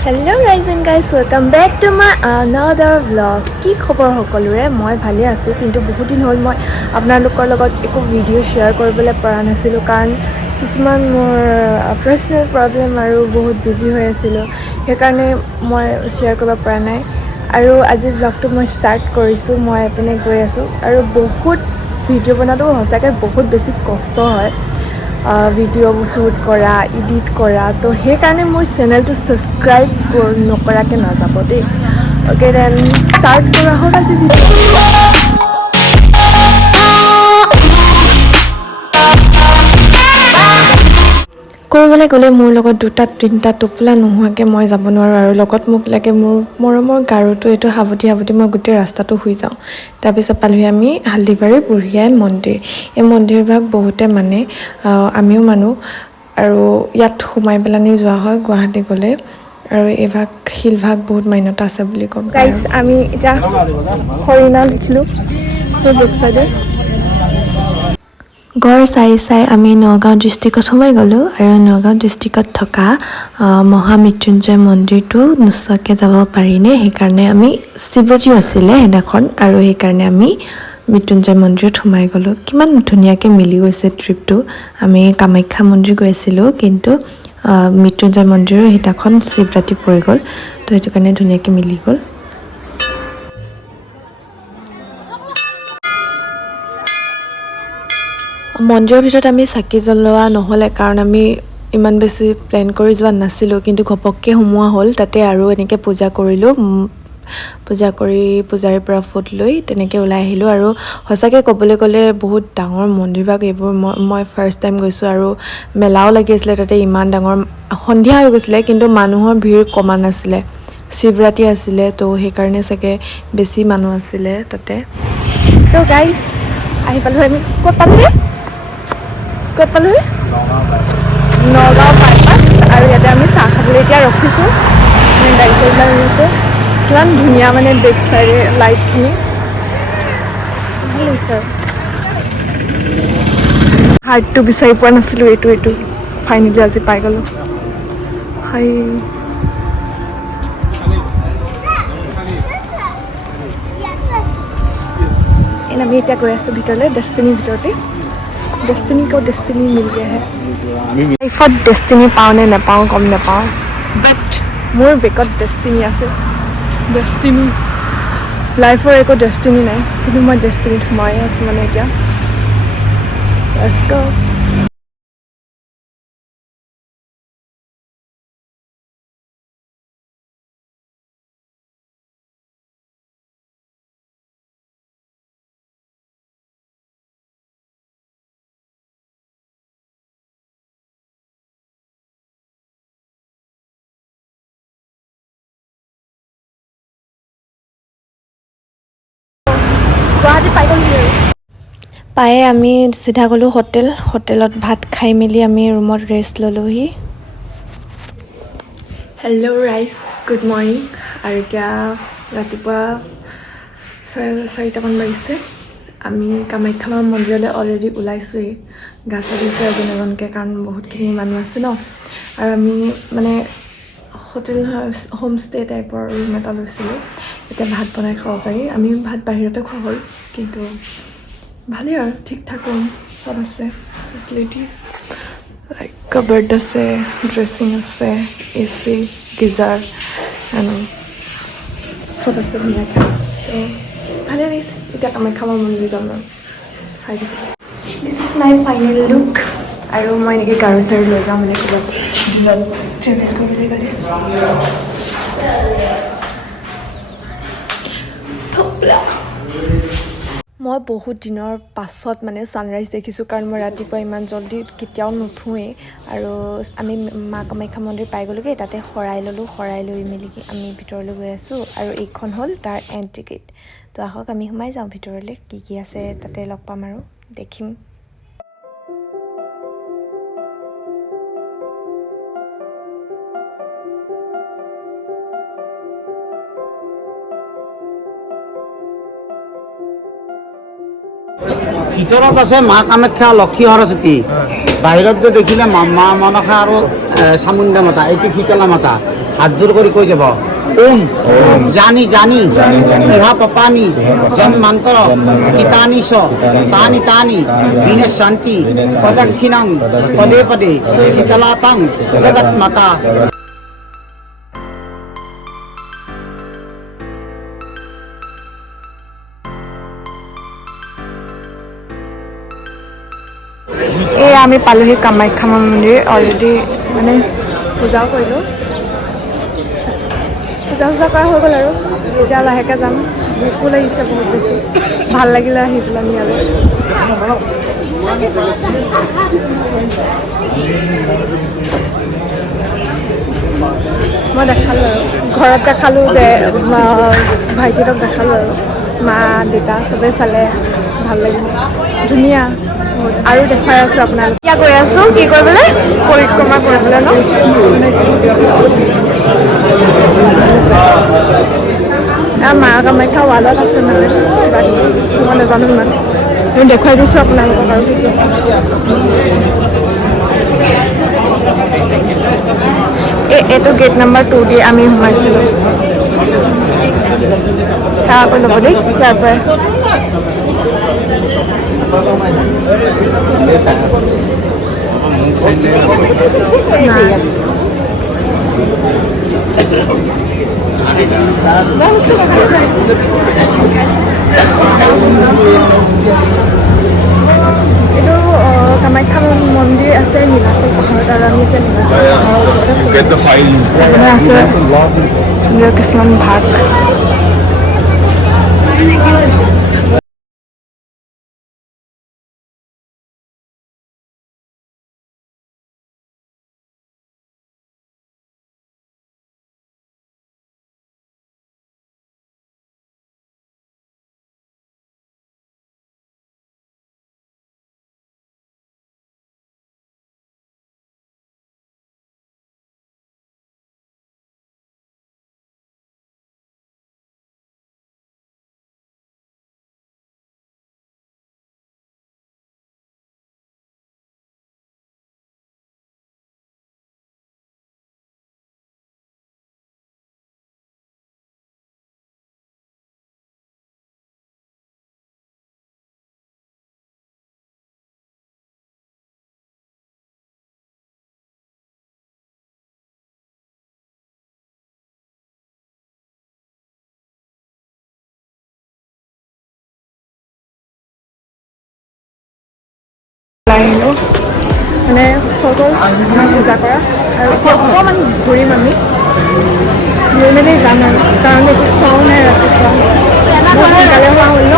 Hello guys and guys, welcome back to my another vlog. কি খবৰ সকলোৰে মই ভালে আছো কিন্তু বহুত দিন হ'ল মই আপোনালোকৰ লগত একো ভিডিও শেয়াৰ কৰিবলৈ পৰা নাছিলো কাৰণ কিছুমান মোৰ পাৰ্সোনাল প্ৰবলেম আৰু বহুত বিজি হৈ আছিলো সেইকাৰণে মই শেয়াৰ কৰিব পৰা নাই আৰু আজি vlogটো মই ষ্টাৰ্ট কৰিছো মই এপিনে গৈ আছো আৰু বহুত ভিডিও বনাটো হসাকে বহুত বেছি কষ্ট হয় ভিডিও শুট কৰা এডিট কৰা তো সেই কাৰণে মোৰ চেনেলটো সাবস্ক্ৰাইব নকৰাকে নাযাব দেই ওকে দেন ষ্টাৰ্ট কৰা হোক আজি ভিডিও কৰিবলৈ গ'লে মোৰ লগত দুটা তিনিটা টোপলা নোহোৱাকৈ মই যাব নোৱাৰোঁ আৰু লগত মোক লাগে মোৰ মৰমৰ গাৰুটো এইটো সাৱটি মই গোটেই ৰাস্তাটো শুই যাওঁ তাৰপিছত পালোহি আমি হালদিবাৰী বুঢ়ীআই মন্দিৰ এই মন্দিৰ ভাগ বহুতে মানে আমিও মানুহ আৰু ইয়াত সোমাই পেলানি যোৱা হয় গুৱাহাটী গ'লে আৰু এই ভাগ শিল ভাগ বহুত মান্যতা আছে বুলি ক'ম গাইছ আমি এতিয়া হৰিণা দেখিলোঁ সেই বেক চাইডে গড় চাই আমি নগাঁও ডিষ্ট্ৰিক্টত সোমাই গ'লোঁ আৰু নগাঁও ডিষ্ট্ৰিক্টত থকা মহামৃত্যুঞ্জয় মন্দিৰটো নোচোৱাকৈ যাব পাৰিনে সেইকাৰণে আমি শিৱজী আছিলে সেইদিনাখন আৰু সেইকাৰণে আমি মৃত্যুঞ্জয় মন্দিৰত সোমাই গ'লোঁ কিমান ধুনীয়াকৈ মিলি গৈছে ট্ৰিপটো আমি কামাখ্যা মন্দিৰ গৈ আছিলোঁ কিন্তু মৃত্যুঞ্জয় মন্দিৰৰ সেইদিনাখন শিৱৰাত্ৰি পৰি গ'ল তো সেইটো কাৰণে ধুনীয়াকৈ মিলি গ'ল মন্দিৰৰ ভিতৰত আমি চাকি জ্বলোৱা নহ'লে কাৰণ আমি ইমান বেছি প্লেন কৰি যোৱা নাছিলোঁ কিন্তু ঘপককৈ সোমোৱা হ'ল তাতে আৰু এনেকৈ পূজা কৰিলোঁ পূজা কৰি পূজাৰীৰ পৰা ফুট লৈ তেনেকৈ ওলাই আহিলোঁ আৰু সঁচাকৈ ক'বলৈ গ'লে বহুত ডাঙৰ মন্দিৰ ভাগ এইবোৰ মই ফাৰ্ষ্ট টাইম গৈছোঁ আৰু মেলাও লাগি আছিলে তাতে ইমান ডাঙৰ সন্ধিয়া হৈ গৈছিলে কিন্তু মানুহৰ ভিৰ কমা নাছিলে শিৱৰাত্ৰি আছিলে তো সেইকাৰণে চাগে বেছি মানুহ আছিলে তাতে তো গাইজ আহি পালোঁ আমি ক'ত পালোঁ ক'ত পালোঁহি নগাঁও বাইপাছ আৰু ইয়াতে আমি চাহ খাবলৈ এতিয়া ৰখিছোঁ গাড়ী চাৰিবিলাক আহিছে কিমান ধুনীয়া মানে বেক চাইডে লাইটখিনি ভাল লাগিছে আৰু হাৰ্টটো বিচাৰি পোৱা নাছিলোঁ এইটো ফাইনেলি আজি পাই গ'লোঁ হাই আমি এতিয়া গৈ আছোঁ ভিতৰলৈ ডেষ্টিনিৰ ভিতৰতে डेस्टिनी को डेस्टिनी मिल गया है लाइफत डेस्टिनी पाओ ने नापाओ गम नापाओ बट मोर बेकत डेस्टिनी आसे डेस्टिनी लाइफर एको डेस्टिनी नाइ किन्तु मैं डेस्टिनीत सोमाइ आछु माने एतिया लेट्स गो গুৱাহাটী পাই গ'লোঁ পায়ে আমি চিধা গ'লোঁ হোটেলত ভাত খাই মেলি আমি ৰুমত ৰেষ্ট ল'লোহি হেল্ল' ৰাইজ গুড মৰ্ণিং আৰু এতিয়া ৰাতিপুৱা 4:30মান বাজিছে আমি কামাখ্যা মন্দিৰলৈ অলৰেডি ওলাইছোঁৱেই গা চা ধুইছোঁ এজনকৈ কাৰণ বহুতখিনি মানুহ আছে ন আৰু আমি মানে হোটেল হোমষ্টে টাইপৰ ৰুম এটা লৈছিলোঁ এতিয়া ভাত বনাই খাব পাৰি আমি ভাত বাহিৰতে খোৱা হ'ল কিন্তু ভালেই আৰু ঠিক ঠাক ৰুম চব আছে ফেচিলিটি লাইক কাবাৰ্ড আছে ড্ৰেছিং আছে AC গিজাৰ এণ্ড চব আছে ধুনীয়াকৈ ভালে লাগিছে এতিয়া কামাখ্যা মন্দিৰ যাম আৰু চাই দিম this is my final look আৰু মই এনেকৈ গাড়ী চাৰি লৈ যাওঁ মানে ক'ৰবাত দূৰত ট্ৰেভেল কৰিবলৈ গ'লে মই বহুত দিনৰ পাছত মানে ছানৰাইজ দেখিছোঁ কাৰণ মই ৰাতিপুৱা ইমান জল্দি কেতিয়াও নুঠোৱেই আৰু আমি মা কামাখ্যা মন্দিৰ পাই গ'লোগৈ তাতে শৰাই ল'লোঁ শৰাই লৈ মেলি আমি ভিতৰলৈ গৈ আছোঁ আৰু এইখন হ'ল তাৰ এণ্ট্ৰি গেট তো আহক আমি সোমাই যাওঁ ভিতৰলৈ কি আছে তাতে লগ পাম আৰু দেখিম ভিতৰত আছে মা কামাখ্যা লক্ষী সৰস্বতী বাহিৰত যে দেখিলে মা মনসা আৰু চামুণ্ডা মাতা এইটো শীতলা মাতা হাত জোৰ কৰি কৈ যাব ওম জানি জানি ইহা পপানি জন মন্ত্ৰ কিতানি চ তানি তানি বিনে শান্তি প্ৰদক্ষিণং পদে পদে শীতলাতাং জগৎ মাতা। এই আমি পালোহি কামাখ্যা মন্দিৰ অলৰেডি মানে পূজাও কৰিলোঁ পূজা কৰা হৈ গ'ল আৰু এতিয়া লাহেকৈ যাম ভোকো লাগিছে বহুত বেছি ভাল লাগিলে আহি পেলাই ইয়ালৈ মই দেখালোঁ আৰু ঘৰত দেখালোঁ যে ভাইটিহঁতক দেখালোঁ আৰু মা দেউতা চবেই চালে ভাল লাগিলে ধুনীয়া আৰু দেখুৱাই আছোঁ আপোনালোক এতিয়া গৈ আছোঁ কি কৰিবলৈ পৰিক্ৰমা কৰিবলৈ ন মা কামাখ্যা ৱালত আছে মানে মই নাজানো ইমান মই দেখুৱাই দিছোঁ আপোনালোকক আৰু কি আছে এইটো গেট নাম্বাৰ 2 দি আমি সোমাইছিলোঁ সেৱা কৰি ল'ব দেই ইয়াৰ পৰাই এইটো কামাখ্যা মন্দিৰ আছে নীলাচল পাহাৰত আৰু আমি এতিয়া নীলাচল পাহাৰত আছে কিছুমান ভাগ আহিলোঁ মানে হৈ গ'ল পূজা কৰা আৰু অকণমান ঘূৰিম আমি ঘূৰি মেলি যাম আৰু কাৰণ একো খোৱাও নাই ৰাতিপুৱা বহুত সোনকালে হোৱা হ'ল ন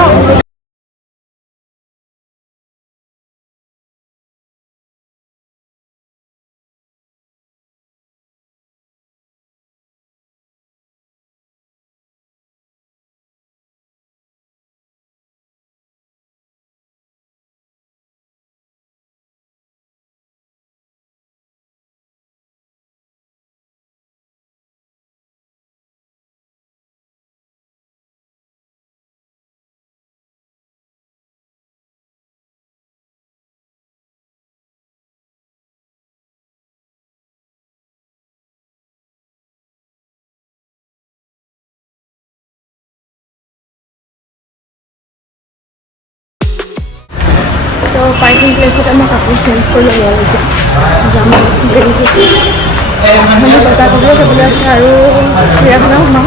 তো পাৰ্কিং প্লেচতে মই কাপোৰ চেঞ্জ কৰি ল'লোঁ আৰু এতিয়া যাম দেৰি হৈছে মানে বজাৰ কৰিবলৈ যাবলৈ আছে আৰু চিৰিয়াখানাও সোমাম